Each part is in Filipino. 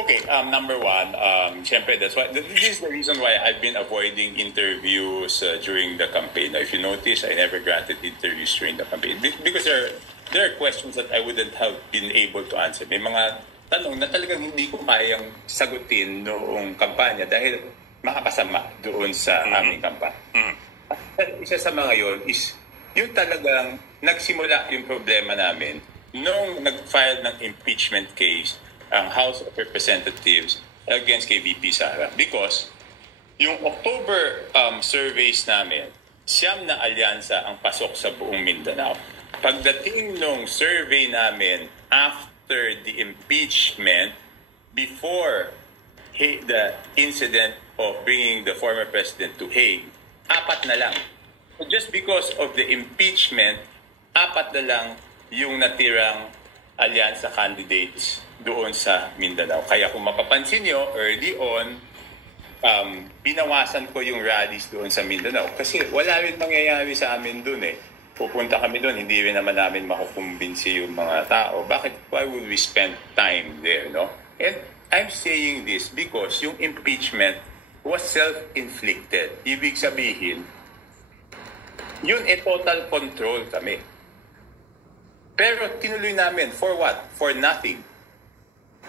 Okay, number one, syempre, this is the reason why I've been avoiding interviews during the campaign. Now, if you notice, I never granted interviews during the campaign because there are questions that I wouldn't have been able to answer. May mga tanong na talagang hindi ko kayang sagutin noong kampanya dahil makakasama doon sa aming kampanya. Isa sa mga yon is yung talagang nagsimula yung problema namin nung nag-file ng impeachment case ang House of Representatives against kay VP Sara. Because yung October surveys namin, 9 na alyansa ang pasok sa buong Mindanao. Pagdating nung survey namin after the impeachment, before the incident of bringing the former president to Hague, 4 na lang. So just because of the impeachment, 4 na lang yung natirang alyansa candidates doon sa Mindanao. Kaya kung mapapansin nyo, early on, binawasan ko yung rallies doon sa Mindanao. Kasi wala rin mangyayari sa amin doon eh. Pupunta kami doon, hindi rin naman namin makukumbinsi yung mga tao. Why would we spend time there, no? And I'm saying this because yung impeachment was self-inflicted. Ibig sabihin, yun total control kami. Pero tinuloy namin, for what? For nothing.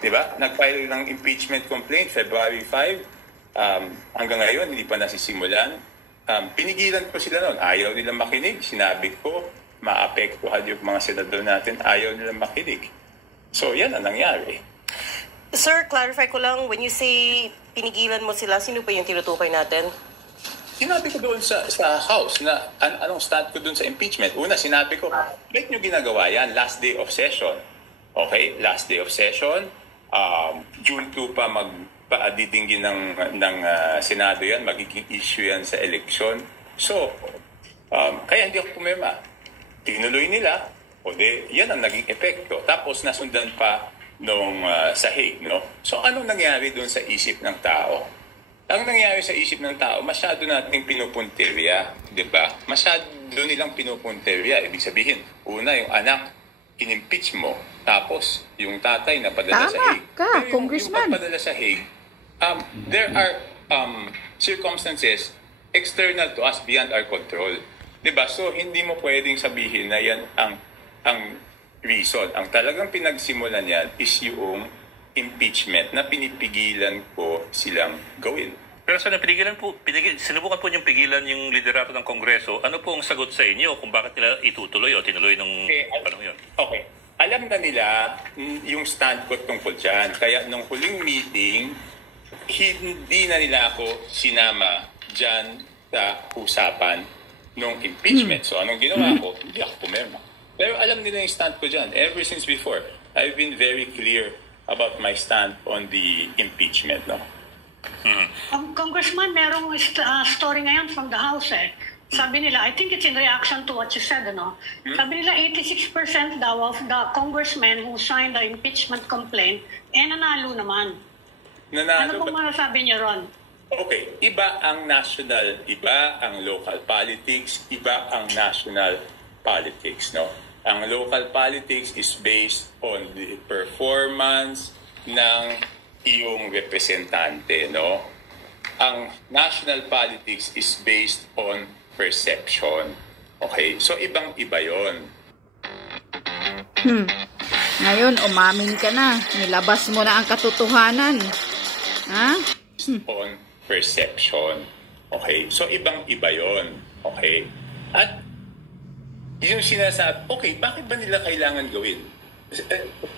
Diba? Nag-file ng impeachment complaint February 5. Hanggang ngayon, hindi pa nasisimulan. Pinigilan ko sila noon. Ayaw nilang makinig. Sinabi ko, maapektuhan yung mga senador natin. Ayaw nilang makinig. So, yan ang nangyari. Sir, clarify ko lang, when you say pinigilan mo sila, sino pa yung tinutukoy natin? Sinabi ko doon sa House na anong stand ko doon sa impeachment. Una, sinabi ko, bakit nyo ginagawa yan? Last day of session. Okay? Last day of session. June 2 pa magdidinggin ng Senado yan. Magiging issue yan sa election. So, kaya hindi ako pumirma. Tinuloy nila. O yan ang naging epekto. Tapos nasundan pa nung sa Hague. No? So, anong nangyari doon sa isip ng tao? Ang nangyayari sa isip ng tao, masyado nating pinupuntirya, di ba? Masyado nilang pinupuntirya. Ibig sabihin, una yung anak, in-impeach mo, tapos yung tatay na padala sa Hague. Tama ka, Congressman. Yung padala sa Hague, there are circumstances external to us beyond our control. Di ba? So, hindi mo pwedeng sabihin na yan ang reason. Ang talagang pinagsimulan yan is yung impeachment na pinipigilan ko silang gawin. Pero sa sinubukan po niyong pigilan yung liderato ng Kongreso, ano po ang sagot sa inyo kung bakit nila itutuloy o tinuloy nung panahon yun? Okay. Alam na nila yung stand ko tungkol dyan. Kaya nung huling meeting, hindi na nila ako sinama dyan sa usapan nung impeachment. So anong ginawa ko? Hindi ako pumirma. Pero alam nila yung stand ko dyan. Ever since before, I've been very clear about my stand on the impeachment, no? Congressman, merong story ngayon from the House eh. Sabi nila, I think it's in reaction to what you said, no? Sabi nila, 86% daw of the congressmen who signed the impeachment complaint, nanalo naman. Ano pong masasabi niyo ron? Okay, iba ang national, iba ang local politics, iba ang national politics, no? Ang local politics is based on the performance ng iyong representante, no? Ang national politics is based on perception. Okay? So, ibang-iba yon. Ngayon, umamin ka na. Nilabas mo na ang katotohanan. Ha? On perception. Okay? So, ibang-iba yon. Okay? At yung sinasabi, okay, bakit ba nila kailangan gawin?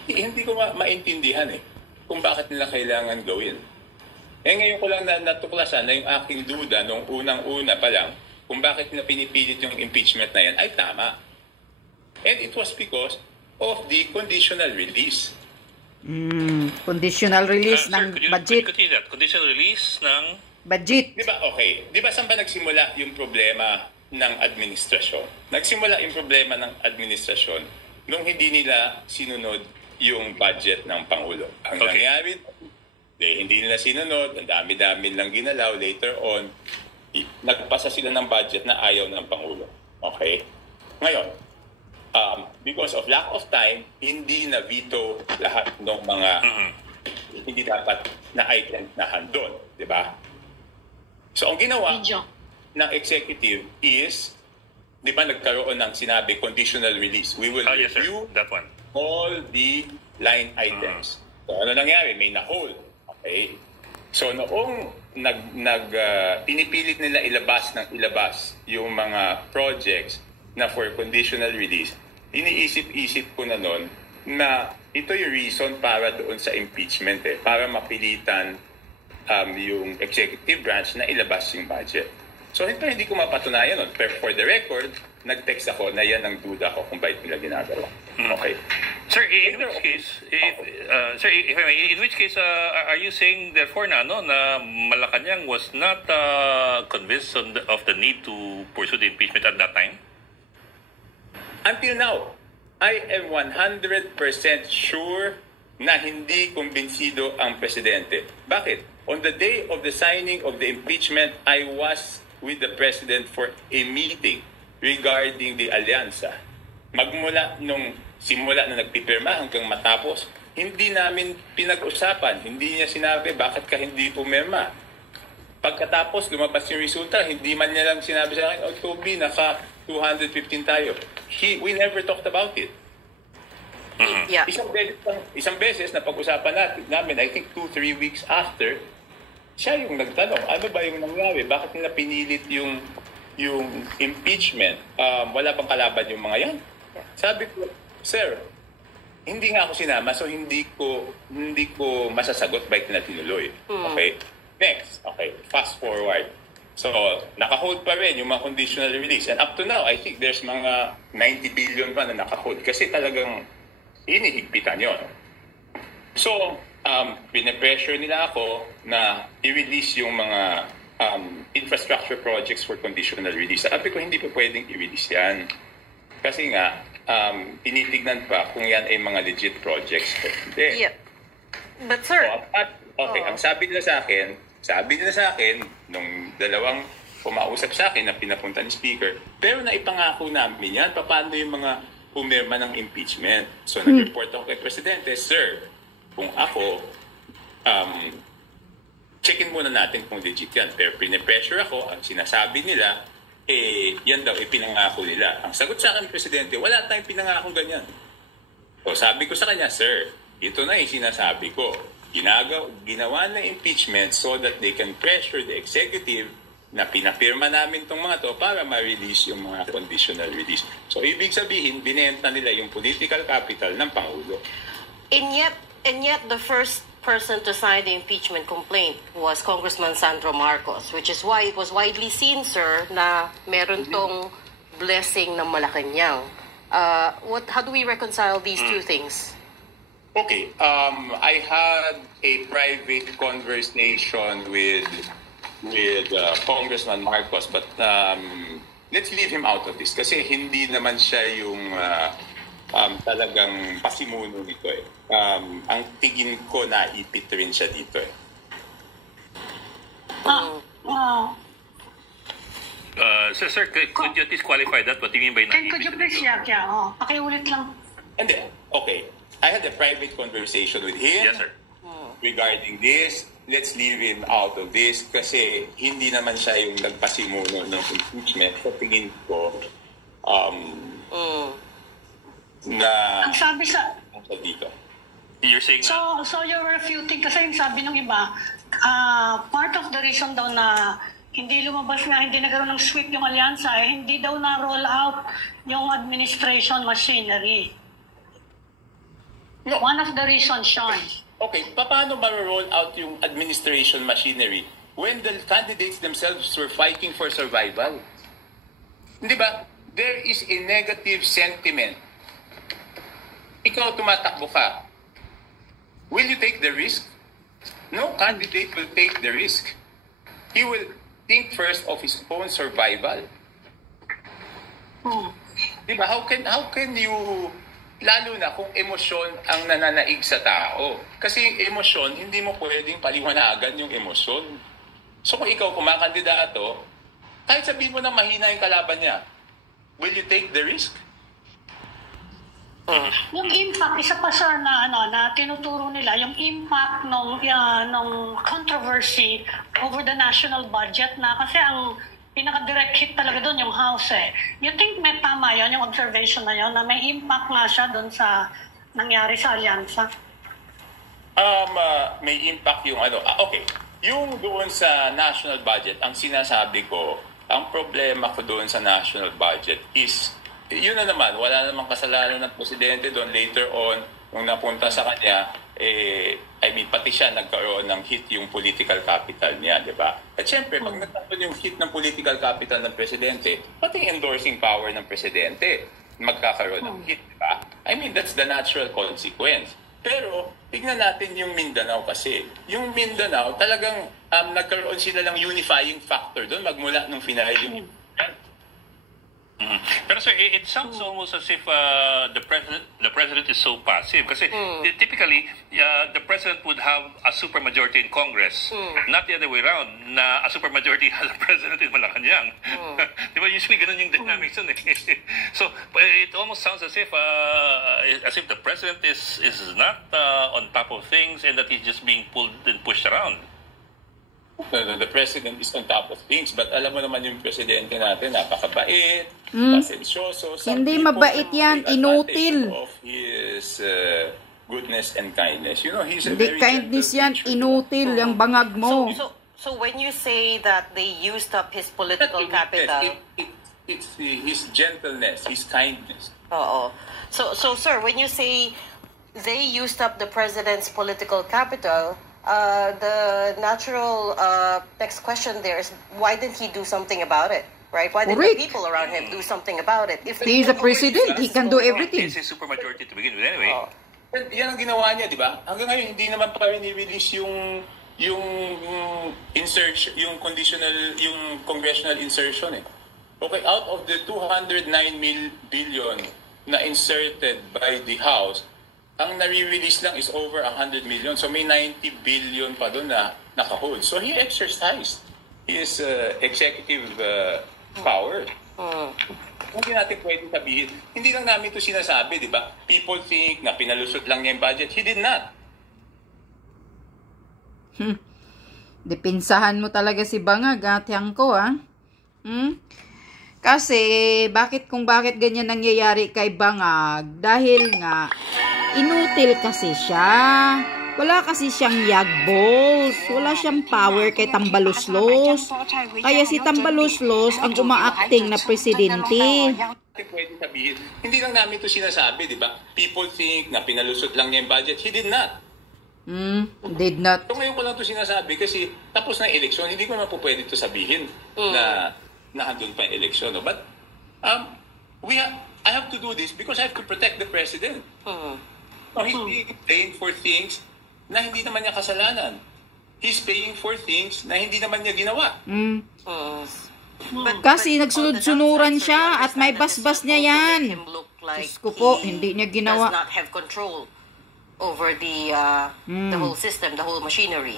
Hindi ko maintindihan kung bakit nila kailangan gawin. Ngayon ko lang natuklasan na yung aking duda nung unang-una pa lang kung bakit nila pinipilit yung impeachment na yan ay tama. And it was because of the conditional release. Conditional release ng budget. Conditional release ng budget. Di ba, okay. Di ba saan ba nagsimula yung problema ng administrasyon? Nagsimula yung problema ng administrasyon nung hindi nila sinunod yung budget ng Pangulo. Ang nangyari, hindi nila sinunod, ang dami-dami lang ginalaw. Later on, nagpasa sila ng budget na ayaw ng Pangulo. Okay? Ngayon, because of lack of time, hindi na veto lahat ng mga hindi dapat na-item na handon, di ba? So, ang ginawa Medyo. ng executive is, di ba nagkaroon ng sinabi, conditional release. We will Yes, sir. review That one. all the line items. So, ano nangyari? May na-hold. Okay? So, noong pinipilit nila ilabas yung mga projects na for conditional release, iniisip-isip ko na noon na ito yung reason para doon sa impeachment para mapilitan yung executive branch na ilabas yung budget. So, hindi ko mapatunayan nun. Pero for the record, nag-text ako na yan ang duda ko kung bakit nila ginagawa. Okay. Sir, in which case, if I may, in which case, are you saying therefore na Malacanang was not convinced of the need to pursue the impeachment at that time? Until now, I am 100% sure na hindi kumbinsido ang presidente. Bakit? On the day of the signing of the impeachment, I was with the president for a meeting regarding the alyansa. Magmula nung simula na nagpipirma hanggang matapos, hindi namin pinag-usapan. Hindi niya sinabi, bakit ka hindi pumirma? Pagkatapos, lumabas yung resulta, hindi man niya lang sinabi sa akin, Toby, naka 215 tayo. We never talked about it. Yeah. Isang beses na pag-usapan namin, I think 2-3 weeks after, siya yung nagtanong, ano ba yung nangyari? Bakit nila pinilit yung impeachment? Wala bang kalaban yung mga yan? Sabi ko, sir, hindi nga ako sinama, so hindi ko masasagot bakit na tinuloy. Okay? Next. Okay. Fast forward. So, naka-hold pa rin yung mga conditional release. And up to now, I think there's mga 90 billion pa na naka-hold. Kasi talagang inihigpitan yun. So, pinapressure nila ako na i-release yung mga infrastructure projects for conditional release. Sabi ko, hindi pa pwedeng i-release yan. Kasi nga, tinitignan pa kung yan ay mga legit projects. Hindi. Yeah. But sir, Ang sabi nila sa akin, nung dalawang pumausap sa akin na pinapunta ni Speaker, pero naipangako namin yan, paano yung mga pumirma ng impeachment. So, nag-report ako kay Presidente, Sir, kung ako, checkin muna natin kung legit yan. Pero pinipressure ako, ang sinasabi nila, yan daw, ipinangako nila. Ang sagot sa akin, Presidente, wala tayong pinangako ganyan. So, sabi ko sa kanya, Sir, ito na yung sinasabi ko. Ginawa na impeachment so that they can pressure the executive na pinapirma namin itong mga to para ma-release yung mga conditional release. So, ibig sabihin, binenta nila yung political capital ng Pangulo. and yet the first person to sign the impeachment complaint was Congressman Sandro Marcos, which is why it was widely seen, sir, na meron tong blessing ng Malacanang. How do we reconcile these two things? Okay, I had a private conversation with Congressman Marcos, but let's leave him out of this kasi hindi naman siya yung talagang pasimuno nito ang tingin ko na ipit rin siya dito Sir, could you at least qualify that? What do you mean by Could you please, pakiulit lang. Hindi, okay. I had a private conversation with him Yes, sir. regarding this. Let's leave him out of this kasi hindi naman siya yung nagpasimuno ng impeachment. Sa tingin ko, na Ang sabi sa... dito. You're saying So you're refuting kasi yung sabi ng iba, part of the reason daw na hindi lumabas nga, hindi nagkaroon ng sweep yung alyansa, hindi daw na-roll out yung administration machinery. No. One of the reasons, Sean. Okay, paano ma-roll out yung administration machinery when the candidates themselves were fighting for survival? Hindi ba? There is a negative sentiment. Ikaw tumatakbo ka. Will you take the risk? No candidate will take the risk. He will think first of his own survival. Diba? How can you, lalo na kung emosyon ang nananaig sa tao. Kasi yung emosyon, hindi mo pwedeng paliwanagan yung emosyon. So kung ikaw kumakandidato, kahit sabihin mo na mahina yung kalaban niya, will you take the risk? Yung impact, isa pa sir na tinuturo nila, yung impact nung controversy over the national budget na kasi ang pinaka-direct hit talaga doon yung House eh. You think may tama yun, yung observation na yun, na may impact nga siya doon sa nangyari sa alyansa? May impact yung okay. Yung doon sa national budget, ang sinasabi ko, ang problema ko doon sa national budget is yun na naman, wala namang kasalanan ng presidente doon later on, nung napunta sa kanya, pati siya nagkaroon ng hit yung political capital niya, di ba? At syempre, pag nagkaroon yung hit ng political capital ng presidente, pati yung endorsing power ng presidente, magkakaroon ng hit, di ba? That's the natural consequence. Pero, tignan natin yung Mindanao kasi. Yung Mindanao, talagang nagkaroon sila ng unifying factor doon, magmula nung final yung Pero sir, it sounds almost as if the president is so passive. Kasi typically, the president would have a supermajority in Congress, not the other way around, na a supermajority has a president in Malacanang. Di ba? Usually ganun yung dynamics nun eh. So, it almost sounds as if the president is not on top of things and that he's just being pulled and pushed around. The president is on top of things, but alam mo naman yung presidente natin, napakabait, pasensyoso. Hindi mabait yan, inutil. Of his goodness and kindness. You know, he's a Hindi very kindness yan, inutil yung bangag mo. So when you say that they used up his political capital... It's his gentleness, his kindness. Oo. So sir, when you say they used up the president's political capital, the natural next question there is, why didn't he do something about it? Right? Why didn't the people around him do something about it? If he's a president, he can do everything. He's a supermajority to begin with anyway. Yan ang ginawa niya, di ba? Hanggang ngayon, hindi naman pa ni-release yung congressional insertion eh. Okay, out of the 209 billion na inserted by the House, ang nare-release lang is over 100 million. So may 90 billion pa doon na nakahold. So he exercised his executive power. Hindi natin pwede sabihin. Hindi lang namin ito sinasabi, di ba? People think na pinalusot lang niya yung budget. He did not. Dipinsahan mo talaga si Bangag, atiyang ko, ha? Kasi, bakit ganyan nangyayari kay Bangag? Dahil nga, inutil kasi siya. Wala kasi siyang yagballs. Wala siyang power kay Tambaluslos. Kaya si Tambaluslos ang umaacting na presidente. Pwede sabihin, hindi lang namin ito sinasabi, di ba? People think na pinalusot lang niya yung budget. He did not. Did not. So ngayon ko lang ito sinasabi kasi tapos na yung eleksyon, hindi ko na po pwede ito sabihin na nahandun pa yung eleksyon. No? But I have to do this because I have to protect the president. No, he's paying for things na hindi naman niya kasalanan. He's paying for things na hindi naman niya ginawa. Kasi nagsunod-sunuran siya at may basbas niya yan. Diyos ko po, hindi niya ginawa. Does not have control over the whole system, the whole machinery.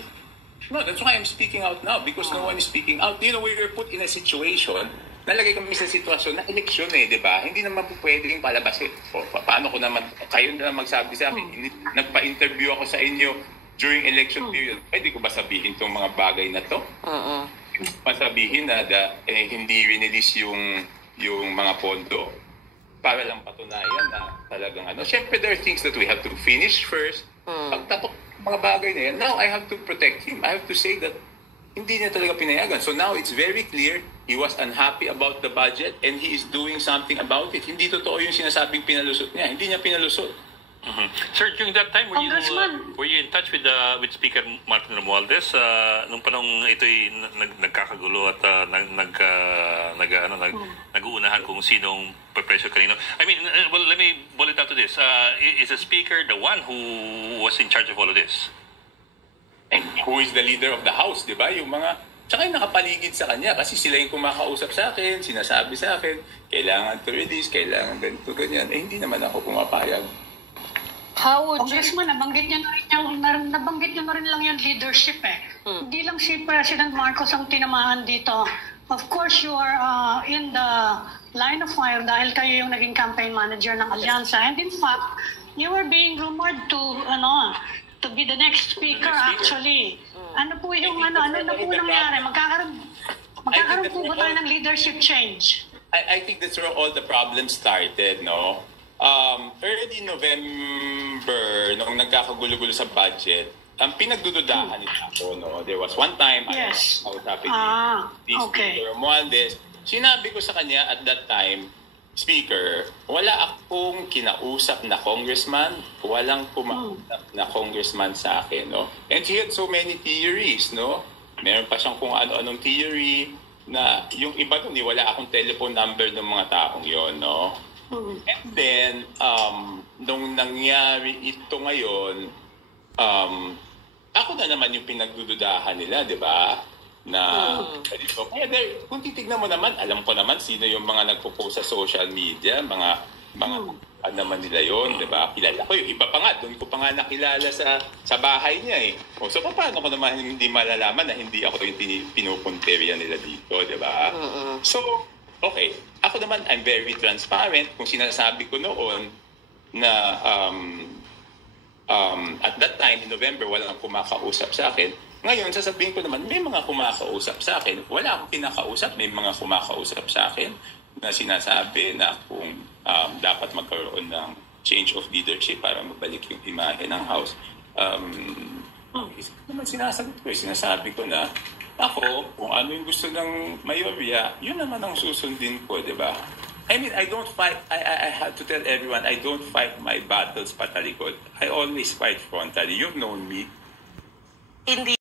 No, that's why I'm speaking out now because no one is speaking out. You know, we were put in a situation, nalagay kami sa sitwasyon na eleksyon eh, di ba? Hindi naman po pwedeng palabasin. Paano ko naman, kayo na magsabi sa akin, nagpa-interview ako sa inyo during election period. Pwede ko ba sabihin itong mga bagay na to? Masabihin na hindi release yung mga pondo para lang patunayan na talagang ano. Siyempre, there are things that we have to finish first. Pagtapos mga bagay na yan, now I have to protect him. I have to say that hindi niya talaga pinayagan. So now it's very clear he was unhappy about the budget and he is doing something about it. Hindi totoo yung sinasabing pinalusot niya. Hindi niya pinalusot. Sir, during that time, were you in touch with Speaker Martin Romualdez nung panong ito'y nagkakagulo at nag-uunahan kung sinong prepresyo kanino? I mean, well, let me boil it out to this. Is the Speaker the one who was in charge of all of this? And who is the leader of the House, di ba? Yung mga, tsaka yung nakapaligid sa kanya kasi sila yung kumakausap sa akin, sinasabi sa akin, kailangan to release, kailangan ganito, ganyan. Eh, hindi naman ako pumapayag. Congressman, nabanggit niyo na rin lang yung leadership eh. Hindi lang si President Marcos ang tinamaan dito of course, you are in the line of fire dahil kayo yung naging campaign manager ng Alyansa. And in fact, you were being rumored to be the next speaker actually. Ano po yung ano na po nangyari? Magkakaroon po ba tayo ng leadership change? I think that's where all the problems started, no? Early November, nung nagkakagulo-gulo sa budget, ang pinagdududahan nila ako, no? There was one time, Yes. I was happy okay. Speaker Romualdez. Sinabi ko sa kanya at that time, Speaker, wala akong kinausap na congressman, walang kumausap na congressman sa akin, no? And she had so many theories, no? Meron pa siyang kung ano-anong theory na yung iba doon, wala akong telephone number ng mga taong yon, no? And then, nung nangyari ito ngayon, ako na naman yung pinagdududahan nila, di ba? Na, kaya kung titignan mo naman, alam ko naman sino yung mga nagpo-post sa social media, mga naman nila yon, di ba? Kilala ko yung iba pa nga, doon ko pa nga nakilala sa bahay niya eh. So, paano ko naman hindi malalaman na hindi ako yung pinupunteriya nila dito, di ba? So, okay. Ako naman, I'm very transparent. Kung sinasabi ko noon na at that time, in November, walang kumakausap sa akin. Ngayon, sasabihin ko naman, may mga kumakausap sa akin. Wala akong kinakausap, may mga kumakausap sa akin na sinasabi na kung dapat magkaroon ng change of leadership para mabalik yung imahe ng House. Naman sinasabi ko na ako, kung ano yung gusto ng mayorya, yun naman ang susundin ko, di ba? I mean, I don't fight, I have to tell everyone, I don't fight my battles patalikod. I always fight frontally. You've known me. In the